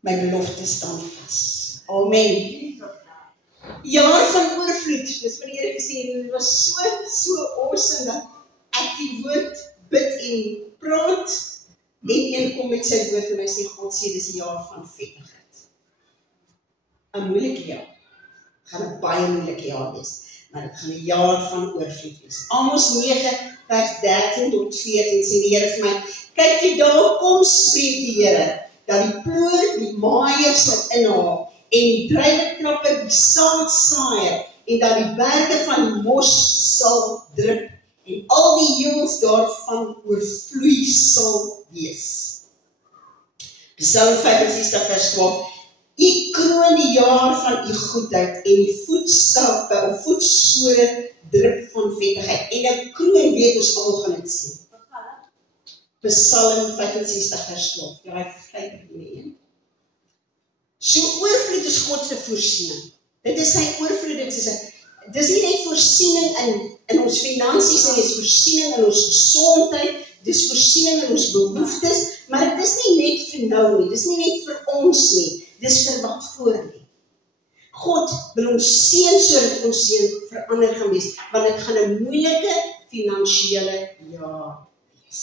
My belofte staan vas. Amen. Jaar van oorvloed, dis wat die Here gesê het, dit was so awesome dat ek die woord bid en praat, en een kom met sy woord en hy sê, God sê, dis 'n jaar van vettigheid. 'n moeilike jaar, gaan 'n baie moeilike jaar wees, maar dit gaan 'n jaar van oorvloed wees. Amos 9 vers 13 tot 14 sê die Here vir my, kyk die dae kom, spreek die Here, dat die ploer die maaier sal inhaal, en die druiwekrapper die saadsaaier, en dat die berge van mos sal drup, en al die heuwels daarvan oorvloei sal wees. Psalm 65 vers 12, U kroon die jaar van U goedheid, en die voetstappe of voetspore drup van vettigheid, en 'n kroon weet ons almal gaan dit sien. Psalm 65 vers 12, ja, hy vryk die een. So oorvloed is God se voorsiening. Dit is sy oorvloed, dit is nie net voorsiening in ons finansies, dit is voorsiening in ons gesondheid, dit is voorsiening in ons behoeftes, maar dit is nie net vir nou nie, dit is nie net vir ons nie, dit is vir wat voor lê. God wil ons seën sodat ons seën verander gaan wees, want dit gaan 'n moeilike finansiële jaar wees.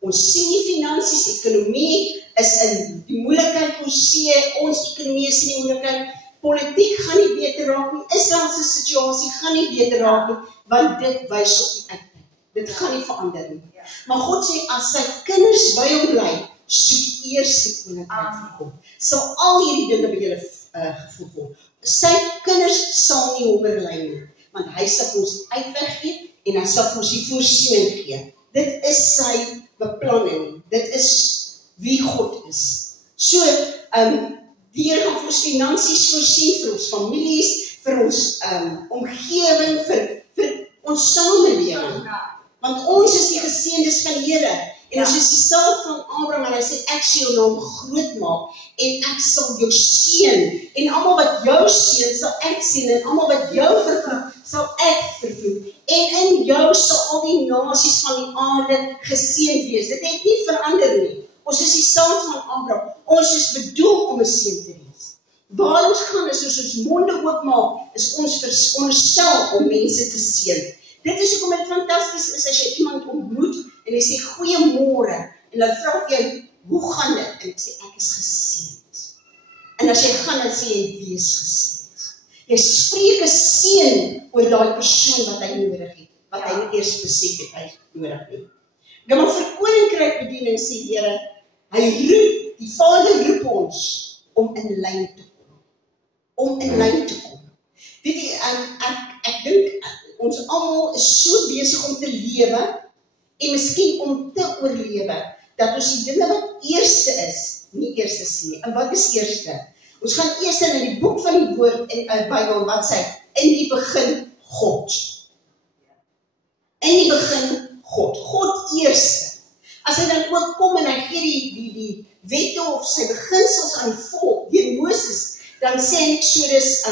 Ons sien die finansies, ekonomie is in die moeilikheid, ons ekonomie is in die moeilikheid, politiek gaan nie beter raak nie, Israel se situasie gaan nie beter raak nie, want dit wys op die uitkyk. Dit gaan nie verander nie. Maar God sê, as sy kinders by hom bly, soek eers die koninkryk van God. Sal al hierdie dinge by julle gevoeg word. Sy kinders sal nie honger ly nie, want hy sal ons die uitweg gee, en hy sal ons die voorsiening gee. Dit is sy beplanning, dit is wie God is. So, die Here gaan vir ons finansies voorsien, vir ons families, vir ons omgewing, vir ons samelewing. Want ons is die geseëndes van die Here. En ons is die saad van Abraham, en hy sê, ek sal jou naam groot maak, en ek sal jou seën, en almal wat jou seën, sal ek seën, en almal wat jou vervloek, sal ek vervloek. En in jou sal al die nasies van die aarde geseënd wees. Dit het nie verander nie. Ons is die saad van Abraham. Ons is bedoel om 'n seën te wees. Waar ons gaan is, as ons monde oopmaak, is ons veronderstel om mense te seën. Dit is hoekom dit fantasties is as jy iemand ontmoet en jy sê goeiemôre en hulle vra vir jou, hoe gaan dit? En ek sê ek is geseënd. En as jy gaan dan sê jy wees geseënd. Jy spreek 'n seën oor daai persoon wat hy nodig het, wat hy nie eers besef het hy nodig het. Maar vir koninkrykbediening sê die Here, hy roep, die Vader roep ons om in lyn te kom. Om in lyn te kom. Weet jy, ek dink ons almal is so besig om te lewe en miskien om te oorlewe, dat ons die dinge wat eerste is, nie eerste sien nie. En wat is eerste? Ons gaan eers in die boek van die woord in Bybel, wat sê, in die begin God. In die begin God. God eerste. As hy dan ook kom en hy gee die wette of sy beginsels aan die volk, deur Moses, dan sê hy Exodus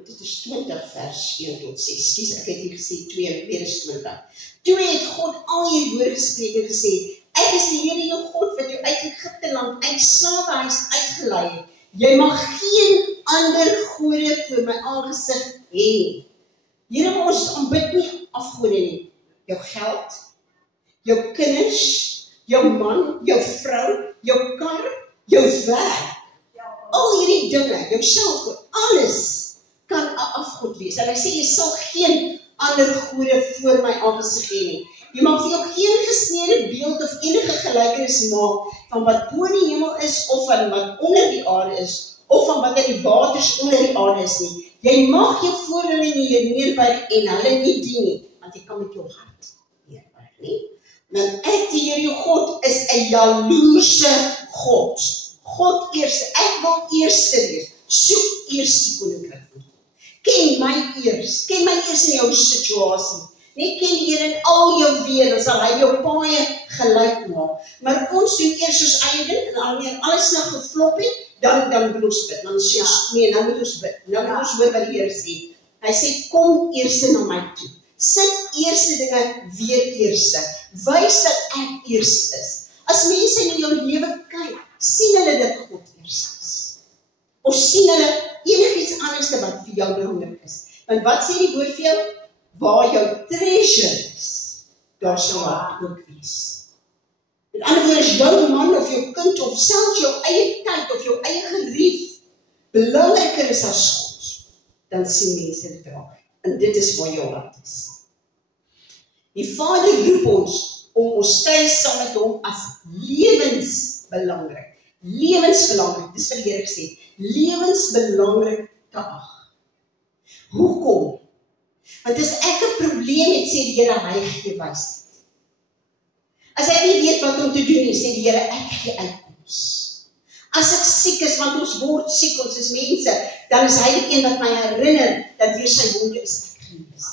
dit is 20 vers 1 tot 6, excuse, ek het hier gesê 2, weer is 20. Toe het God al hierdie woorde gespreek en gesê, ek is die Here jou God wat jou uit Egipte land, uit slawehuis uitgelei het. Jy mag geen ander gode voor my aangesig hê nie. Here, maar ons aanbid nie afgode nie. Jou geld, jou kinders, jou man, jou vrou, jou kar, jou werk, al hierdie dinge, jou selfoon, alles kan 'n afgod wees. En hy sê, jy sal geen ander gode voor my aangesig hê nie. Jy mag vir jou geen gesneede beeld of enige gelykenis maak van wat bo in die hemel is, of van wat onder die aarde is, of van wat in die waters onder die aarde is nie. Jy mag jou voor hulle nie neerbuig en hulle nie dien nie, want jy kan met jou hart neerbuig nie. Want ek, die Here jou God, is 'n jaloerse God. God eerste, ek wil eerste wees. Soek eers die koninkryk van God. Ken my eers in jou situasie. Net ken die Here in al jou weë, dan sal hy jou paaie gelyk maak. Maar ons doen eers ons eie ding, en wanneer alles nou geflop het, dan wil ons bid. Dan sê ons, nee, nou moet ons bid. Nou moet ons hoor wat die Here sê. Hy sê, kom eers na my toe. Sit eerste dinge weer eerste. Wys dat ek eers is. As mense Want wat sê die woord vir jou? Waar jou treasure is, daar sal hart ook wees. Met ander woorde, as jou man of jou kind of selfs jou eie tyd of jou eie gerief belangriker is as God, dan sien mense dit raak. En dit is waar jou hart is. Die Vader roep ons om ons tyd saam met hom as lewensbelangrik. Lewensbelangrik, dis wat die Here gesê, lewensbelangrik te ag. Hoekom? Want as ek 'n probleem het, sê die Here, hy gee wysheid. As ek nie weet wat om te doen nie, sê die Here, ek gee uitkoms. As ek siek is, want ons word siek, ons is mense, dan is hy die een wat my herinner, dat deur sy wonde is ek genees.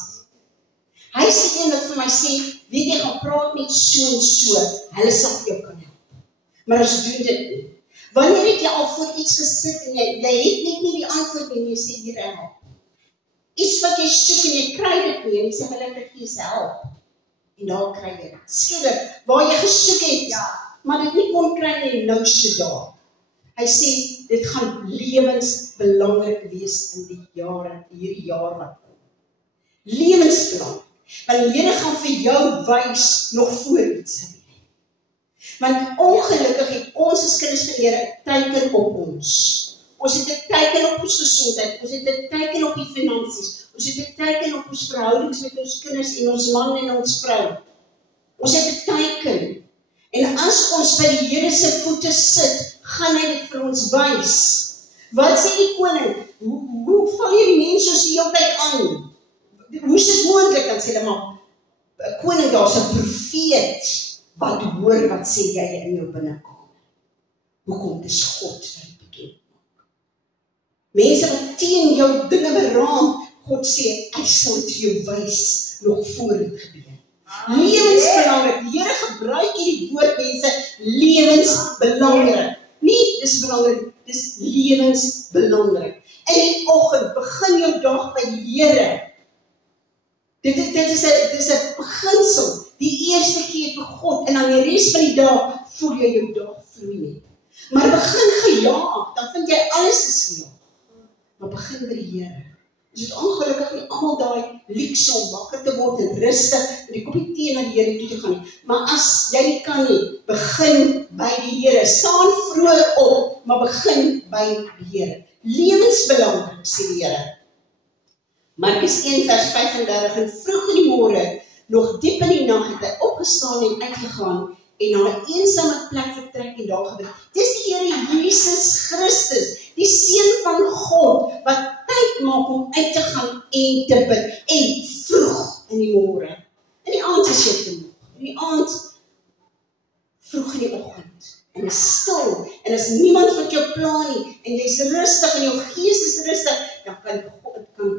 Hy is die een wat vir my sê, weet jy, gaan praat net so en so, hulle sal vir jou kan help. Maar ons doen dit nie. Wanneer het jy al voor iets gesit en jy het net nie die antwoord nie, en jy sê, Here, help. Iets wat jy soek en jy kry dit nie, en jy sê, wil ek kies help. En daar kry jy dit. Skielik, waar jy gesoek het, maar dit nie kon kry nie, nou so daar. Hy sê, dit gaan lewensbelangrik wees in die jare, hierdie jaar wat kom. Lewensbelangrik. Want die Here gaan vir jou wys nog voor iets gebeur. Want ongelukkig het ons as kinders van die Here 'n teiken op ons. Ons het 'n teiken op ons gesondheid, ons het 'n teiken op die finansies, ons het 'n teiken op ons verhoudings met ons kinders en ons man en ons vrou. Ons het 'n teiken. En as ons by die Here se voete sit, gaan hy dit vir ons wys. Wat sê die koning? Hoe val hierdie mense ons die hele tyd aan? Hoe is dit moontlik? Dan sê hulle maar, koning, daar's 'n profeet wat hoor wat sê jy in jou binnekamer. Hoekom? Dis God wat dit bekend maak. Mense wat teen jou dinge beraam, God sê, hy sal dit vir jou wys nog voor dit gebeur. Lewensbelangrik. Die Here gebruik hierdie woord, mense, lewensbelangrik. Nie, dis belangrik, dis lewensbelangrik. In die oggend, begin jou dag by die Here. Dit is 'n beginsel. Die eerste keer vir God, en dan die res van die dag, voel jy jou dag vloei nie. Maar begin gejaag, dan vind jy alles is gejaag. Maar begin by die Here. Ons het ongelukkig nie almal daai luukse om wakker te word en rustig met die koppie tee na die Here toe te gaan nie. Maar as jy nie kan nie, begin by die Here. Staan vroeg op, maar begin by die Here. Lewensbelangrik, sê die Here. Markus 1 vers 35, en vroeg in die môre, nog diep in die nag, het hy opgestaan en uitgegaan, en na 'n eensame plek vertrek en daar gebid. Dis die Here Jesus Christus, die Seun van God, wat tyd maak om uit te gaan en te bid, en vroeg in die môre. In die aand is jy te moeg, in die aand, vroeg in die oggend, en is stil, en is niemand wat jou pla nie, en jy's rustig, en jou gees is rustig, dan kan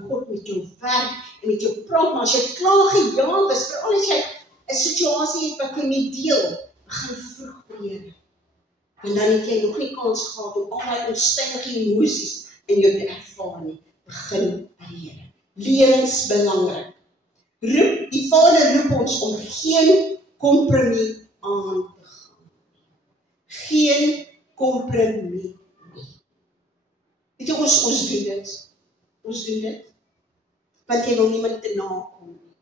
God met jou werk, en met jou praat, maar as jy klaar gejaag is, veral as jy 'n situasie het wat jy nie deel, begin vroeg by die Here. En dan het jy nog nie kans gehad om al die onstuimige emosies in jou te ervaar nie. Begin by die Here. Lewensbelangrik. Die Vader roep ons om geen kompromie aan te gaan. Geen kompromie nie. Weet jy, ons doen dit. Ons doen dit. Want jy wil niemand te nakom nie.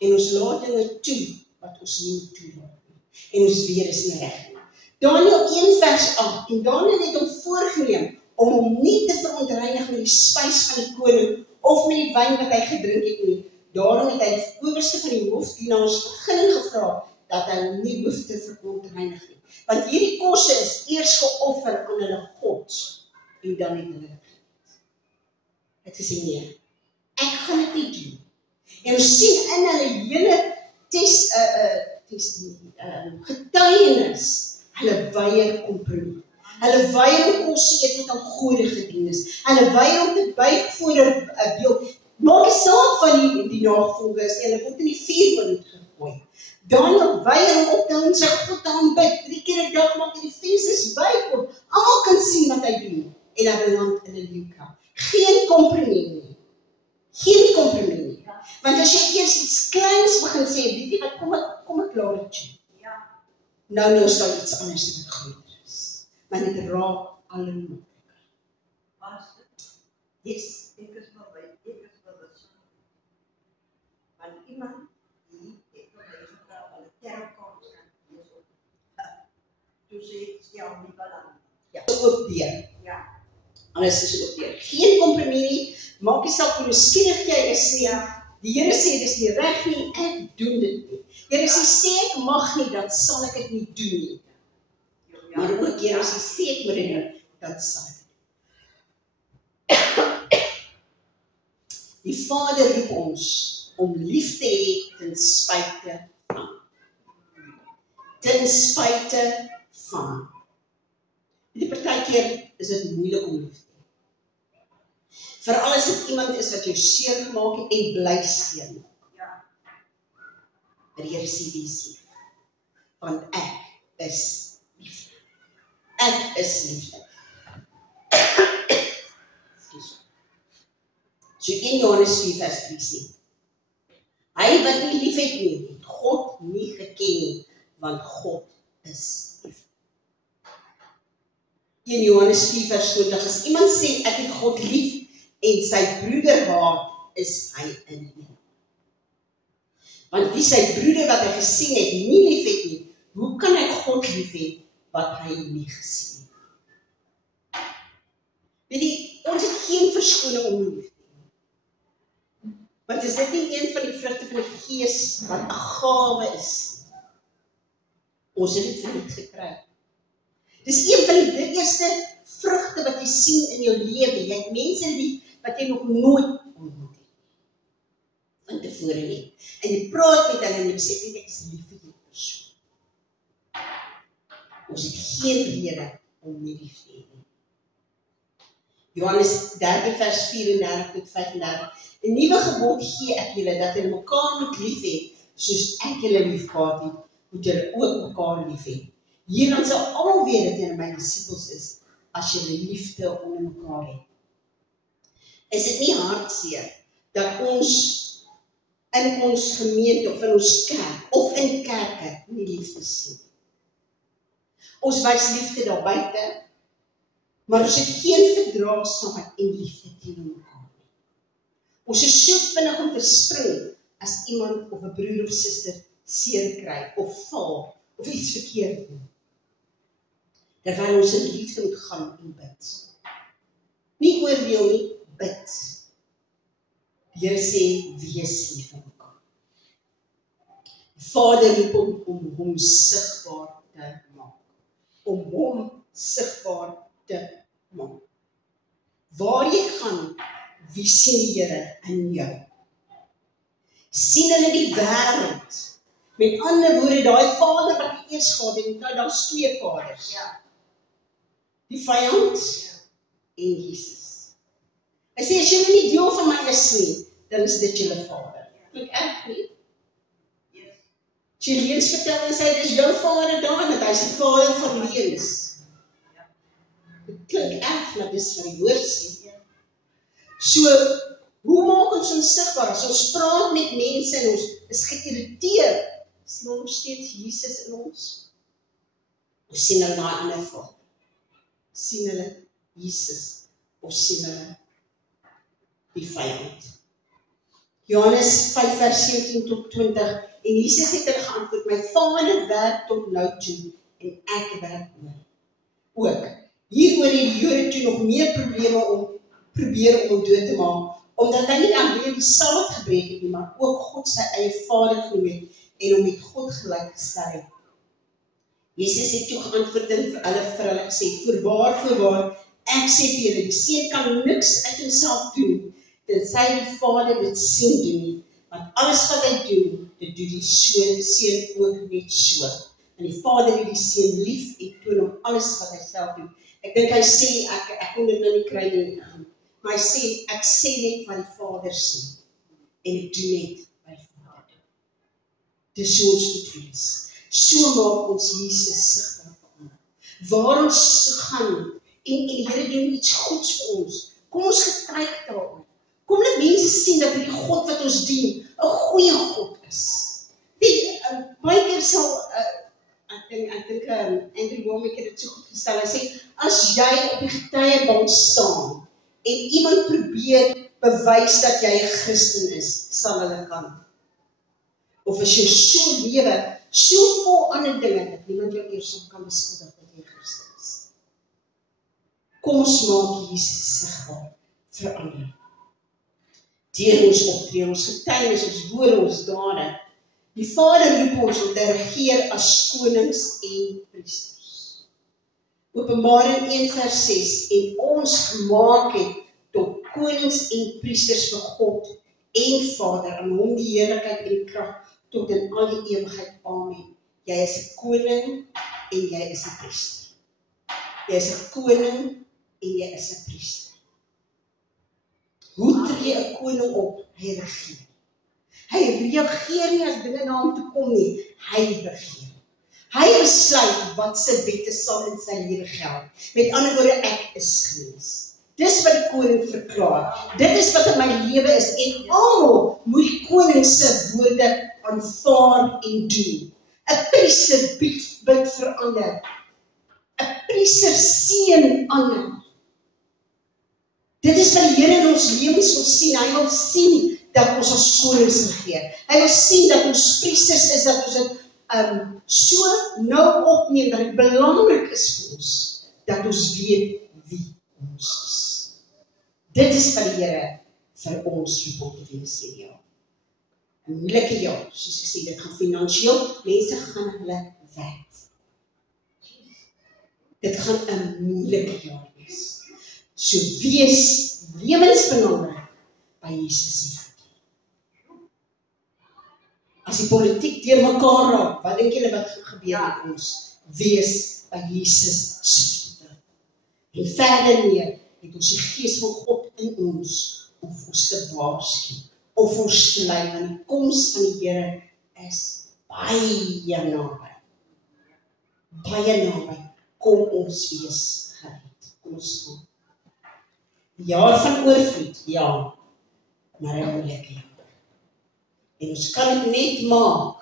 En ons laat dinge toe wat ons nie moet toelaat nie. En ons weet is nie reg nie. Daniël 1 vers 8, en Daniël het hom voorgeneem om hom nie te verontreinig met die spys van die koning of met die wyn wat hy gedrink het nie. Daarom het hy die owerste van die hoofdienaars vergunning gevra dat hy hom nie hoef te verontreinig nie. Want hierdie kosse is eers geoffer aan hulle God en dan het hulle dit. Het gesê nee, ek gaan dit nie doen. En ons sien in hulle hele getuienis, hulle weier kompromie. Hulle weier om kos eet wat aan gode gedien is. Hulle weier om te buig voor 'n beeld. Maak nie saak van die navolgers nie, hulle word in die vuurwind gegooi. Daniël weier om op te hou en sy God te aanbid. 3 keer 'n dag maak hy die vensters wyd op. Almal kan sien wat hy doen. En hy beland in 'n leeukamp. Geen kompromie nie. Geen kompromie nie. Want as jy eers iets kleins begin sê, weet jy wat, kom ek laat dit toe. Nou is daar iets anders wat groter is. Maar dit raak al hoe makliker. Yes. Ek is maar by Want iemand die het vir my gevra om 'n kerkkaart kan lees op. Toe sê ek, stel nie belang. Ja, so ook deur. Ja. Alles is ook deur. Geen kompromie nie, maak nie saak hoe nuuskierig jy is nie. Die Here sê, dis nie reg nie, ek doen dit nie. Here, as jy sê ek mag nie, dan sal ek dit nie doen nie. Maar ook, Here, as jy sê ek moet dit doen, dan sal ek. Die Vader roep ons om lief te hê ten spyte van. Ten spyte van. Die partykeer is dit moeilik om lief te hê. Veral as dit iemand is wat jou seer gemaak het en bly seer maak. Ja. Maar die Here sê wees lief. Want ek is liefde. Ek is liefde. So 1 Johannes 4 vers 3 sê, hy wat nie lief het nie, het God nie geken nie, want God is liefde. 1 Johannes 4 vers 20, as iemand sê, ek het God lief, en sy broeder haat, is hy in liefde. Want wie sy broeder wat hy gesien het, nie lief het nie, hoe kan hy God lief hê, wat hy nie gesien het? Weet jy, ons het geen verskoning om lief te hê. Want is dit nie een van die vrugte van die Gees, wat 'n gawe is? Ons het dit verniet gekry. Dis een van die eerste vrugte wat jy sien in jou lewe. Jy het mense lief wat jy nog nooit ontmoet het. Van tevore nie. En jy praat met hulle en jy sê, ek is lief vir die persoon. Ons het geen rede om nie lief te hê nie. Johannes 13 vers 34 tot 35. 'n Nuwe gebod gee ek julle, dat julle mekaar moet lief hê, soos ek julle liefgehad het, moet julle ook mekaar lief hê. Hierdan sal almal weet dat julle my disippels is, as julle liefde onder mekaar het. Is dit nie hartseer dat ons in ons gemeente of in ons kerk of in kerke nie liefde sien? Ons wys liefde daar buite, maar ons het geen verdraagsaamheid en liefde teenoor mekaar. Ons is so vinnig om te spring as iemand of 'n broer of suster seer kry of val of iets verkeerd doen. Terwyl ons in liefde moet gaan en bid. Nie oordeel nie, bid. Die Here sê, wees lief vir mekaar. Die Vader roep om hom sigbaar te maak. Om hom sigbaar te maak. Waar jy gaan, wie sien die Here in jou? Sien hulle die wêreld? Met ander woorde, daai Vader wat jy eers gehad het, nou daar's 2 vaders. Ja. Die vyand en Jesus. Hy sê, as jy nie deel van my is nie, dan is dit julle Vader. Klink erg nie? Yes. As jy leens vertel en sê, dis jou Vader daar, want hy is die Vader van leens. Dit klink erg, maar dis wat die woord sê. So, hoe maak ons ons sigbaar? As ons praat met mense en ons is geïrriteerd, sien ons nog steeds Jesus in ons? Of sien hulle daai ander Vader? Sien hulle Jesus? Of sien hulle die vyand? Johannes 5 vers 17 tot 20, en Jesus het hulle geantwoord, my Vader werk tot nou toe, en ek werk ook. Hieroor het die Jode toe nog meer probleme probeer om hom dood te maak, omdat hy nie alleen die saad gebreek het nie, maar ook God sy eie Vader genoem het, en hom met God gelyk gestel het. Jesus het toe geantwoord en vir hulle gesê, voorwaar, ek sê vir julle, die seun kan niks uit homself doen, tensy die Vader dit sien doen nie, want alles wat hy doen, dit doen die seun ook net so. En die Vader het die seun lief en toon hom alles wat hy self doen. Ek dink hy sê, ek kon dit nou nie kry nie, maar hy sê, ek sê net wat die Vader sê, en ek doen net wat die Vader doen. Dis so ons moet wees. So maak ons Jesus sigbaar vir ander. Waar ons gaan, en die Here doen iets goeds vir ons, kom ons getuig daaroor. Kom net mense sien dat die God wat ons dien, 'n goeie God is. Baie keer sal, ek dink Andrew Womack het dit so goed gestel, hy sê, as jy op die getuiebank staan, en iemand probeer bewys dat jy 'n Christen is, sal hulle kan of as jy so lewe, so vol ander dinge, dat niemand jou eers kan beskuldig dat jy Christen is. Kom ons maak Jesus sigbaar vir ander. Deur ons optree, ons getuienis, ons woorde, ons dade. Die Vader roep ons om te regeer as konings en priesters. Openbaring 1:6 en ons gemaak het tot konings en priesters vir God en Vader, aan hom die heerlikheid en die krag tot in al die ewigheid. Amen. Jy is 'n koning en jy is 'n priester. Jy is 'n koning en jy is 'n priester. Hoe tree 'n koning op? Hy regeer. Hy reageer nie as dinge na hom toe kom nie, hy regeer. Hy besluit wat se wette sal in sy lewe geld. Met ander woorde, ek is genees. Dis wat die koning verklaar. Dit is wat in my lewe is en almal moet die koning se woorde aanvaar en doen. 'n Priester bid vir ander. 'n Priester seën ander. Dit is wat die Here in ons lewens wil sien. Hy wil sien dat ons as konings regeer. Hy wil sien dat ons priesters is, dat ons dit so nou opneem, dat dit belangrik is vir ons, dat ons weet wie ons is. Dit is wat die Here vir ons roep om te wees hierdie jaar. 'n moeilike jaar, soos ek sê, dit gaan finansiëel, mense gaan hulle werk. Dit gaan 'n moeilike jaar wees. So wees lewensbelangrik by Jesus se voete. As die politiek deur mekaar raak, wat dink julle wat gebeur met ons? Wees by Jesus se voete. En verder meer, het ons die Gees van God in ons, om ons te waarsku, of ons te lei, want die koms van die Here is baie naby. Baie naby. Kom ons wees gereed. Kom ons staan. Jaar van oorvloed, ja, maar 'n moeilike jaar. En ons kan dit net maak,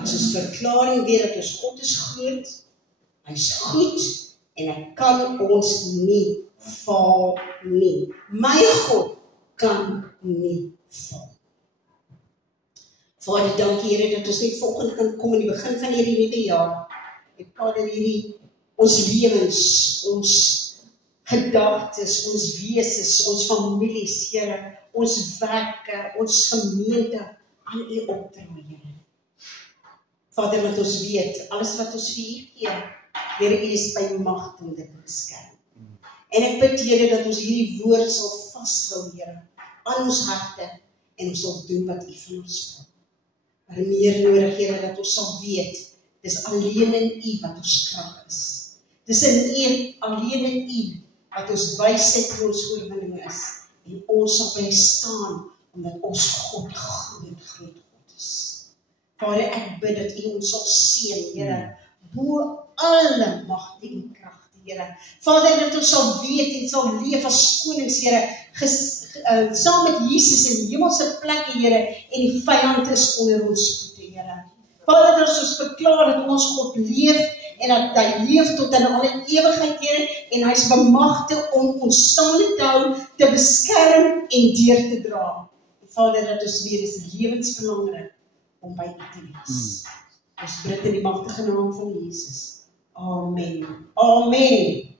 as ons verklaring weer dat ons God is groot, hy's goed, en hy kan ons nie faal nie. My God kan nie faal. Vader, dankie Here, dat ons net volgende kan kom in die begin van hierdie nuwe jaar. En Vader, hierdie, ons lewens, ons gedagtes, ons wesens, ons families, Here, ons werke, ons gemeente aan U opdraai, Here. Vader, wat ons weet, alles wat ons vir U gee, Here, U is by mag om dit te beskerm. En ek bid, Here, dat ons hierdie woord sal vashou, Here, aan ons harte, en ons sal doen wat U van ons wil. Maar meer nodig, Here, dat ons sal weet, dis alleen in U wat ons krag is. Dis alleen in U wat ons wysheid en ons oorwinning is. En ons sal bly staan, omdat ons God groot God is. Vader, ek bid dat U ons sal seën, Here, bo alle magte en kragte, Here. Vader, dat ons sal weet en sal leef as konings, Here, saam met Jesus in die hemelse plekke, Here, en die vyand is onder ons voete, Here. Vader, dat ons verklaar dat ons God leef, en dat hy leef tot in alle ewigheid, Here, en hy is bemagtig om ons staande te hou, te beskerm en deur te dra. En Vader, dat ons weer is lewensbelangrik om by U te wees. Ons bid in die magtige naam van Jesus. Amen. Amen.